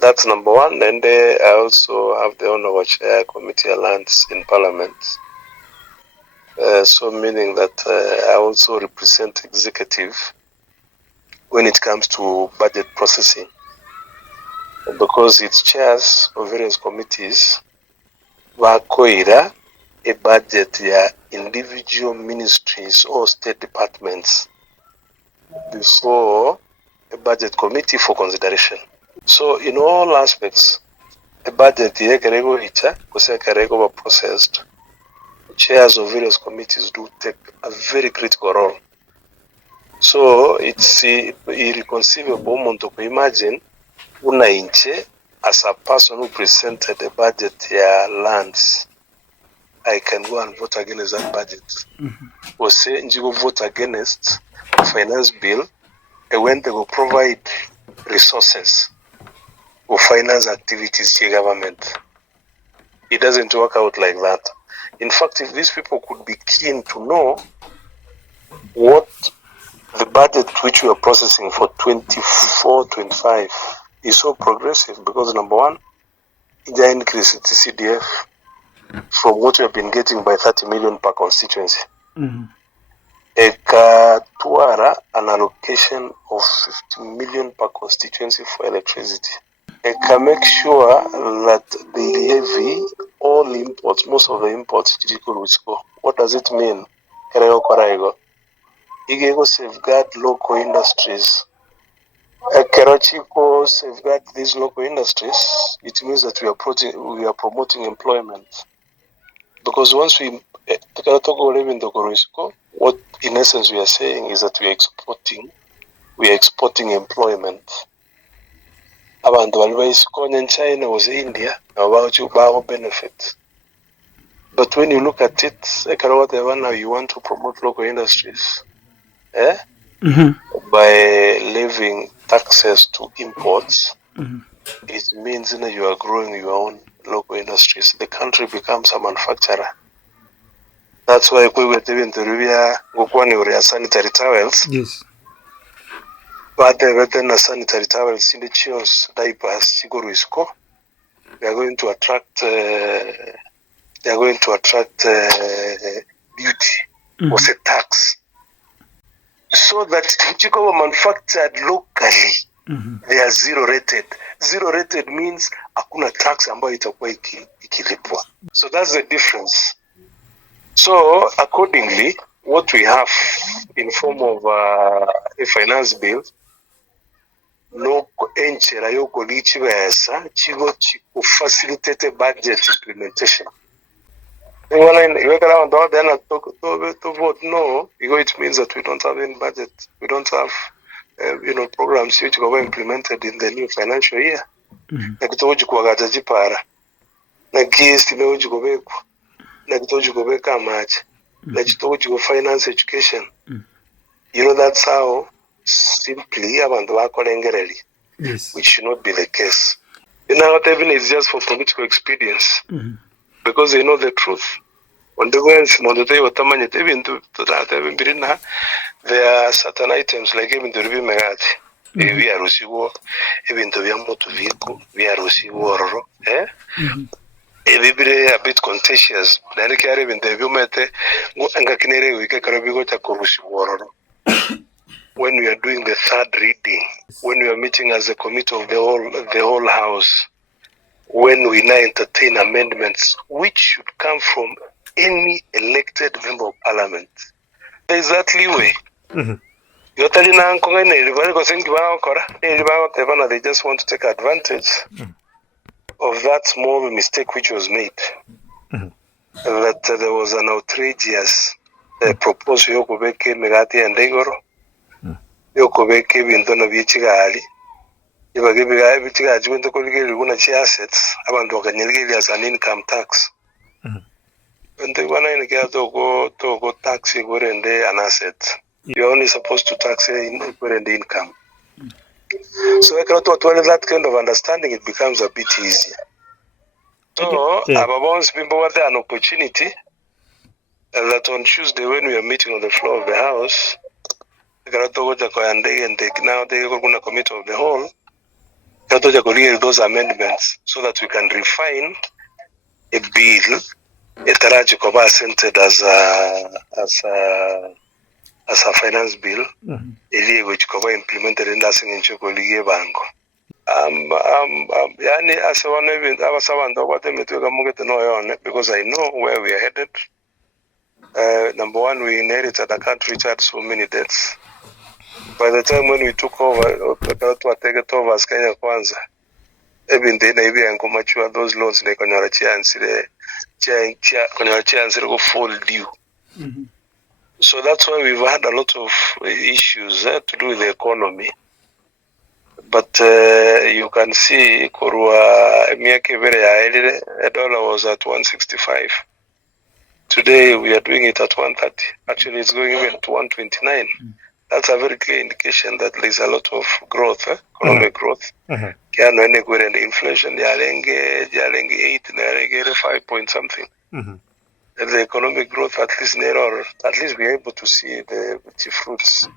That's number one. And I also have the honor of chair committee alliance in parliament. So meaning that I also represent executive when it comes to budget processing, because it's chairs of various committees vakoira a budget ya individual ministries or state departments before a budget committee for consideration. So in all aspects, a budget yekerego icha kusekerego were processed. Chairs of various committees do take a very critical role. So it's irreconcilable to imagine una inche as a person who presented a budget ya lands, I can go and vote against that budget. Or say you go vote against the finance bill, and when they will provide resources for finance activities to government. It doesn't work out like that. In fact, if these people could be keen to know what the budget which we are processing for 24-25 is so progressive, because number one, it increased the CDF from what we have been getting by 30 million per constituency. Ekatwara an allocation of 50 million per constituency for electricity. Eka make sure that they levy all imports, most of the imports, what does it mean? Igego safeguard local industries. Kerachiko safeguard these local industries. It means that we are promoting employment. Because once we what in essence we are saying is that we are exporting employment. Abantu bali in China was India about benefit. But when you look at it, whatever now you want to promote local industries, by levying taxes to imports, it means you are growing your own local industries. The country becomes a manufacturer. That's why we were doing the sanitary towels. Yes. But then the sanitary towels in the chairs, diapers, they are going to attract. They are going to attract beauty. Was a tax, so that Chico manufactured locally. They are zero rated. Zero rated means hakuna tax ambayo itakuwa ikilipwa. So that's the difference. So accordingly, what we have in form of a finance bill, no enchera yoko lichi besa chigo chiku facilitate budget implementation. When you to vote no, it means that we don't have any budget. We don't have programs which were implemented in the new financial year. Na kitoji kuwagata jipara. Na GST na uji kubeku. Na kitoji kubeka maji. Na kitoji ku finance education. That's how simply abantu bakolengereri. Yes. Which should not be the case. Not even it's just for political expedience. Because they know the truth. On the ones there are certain items like even the review megati. We are Rusiwo, even the Yamoto vehicle, we are Rusiwo, a bit contentious. Then carry in the Vumete, and Kakinere, we get Karabigo Takorusiwo. When we are doing the third reading, when we are meeting as a committee of the whole house, when we now entertain amendments which should come from any elected member of parliament. There is that leeway. They just want to take advantage of that small mistake which was made. That there was an outrageous proposal Yokobeke Megati and Degoro. Yokobeke Bintona Vichigali. If I give you assets, as an income tax. When they want to go tax an asset, you're only supposed to tax the income. So that kind of understanding, it becomes a bit easier. So Ababons people had an opportunity that on Tuesday when we are meeting on the floor of the house, now they are going to commit of the whole. those amendments so that we can refine a bill etaraji koba scented as a finance bill ili which koba implemented in that singe kolige bango yani asabane bintu abasabantu kwatemetwe kamugete no yone because I know where we are headed. Number one, we inherited a country which had so many debts. By the time when we took over, take it over as Kenya Kwanza, even then, those loans they can chance go fall due. So that's why we've had a lot of issues to do with the economy. But you can see, Korua miaka vile a dollar was at 165. Today we are doing it at 130. Actually, it's going even to 129. That's a very clear indication that there is a lot of growth, economic growth. And the inflation, jalenge 8, 5 point something. The economic growth, at least we are able to see the fruits.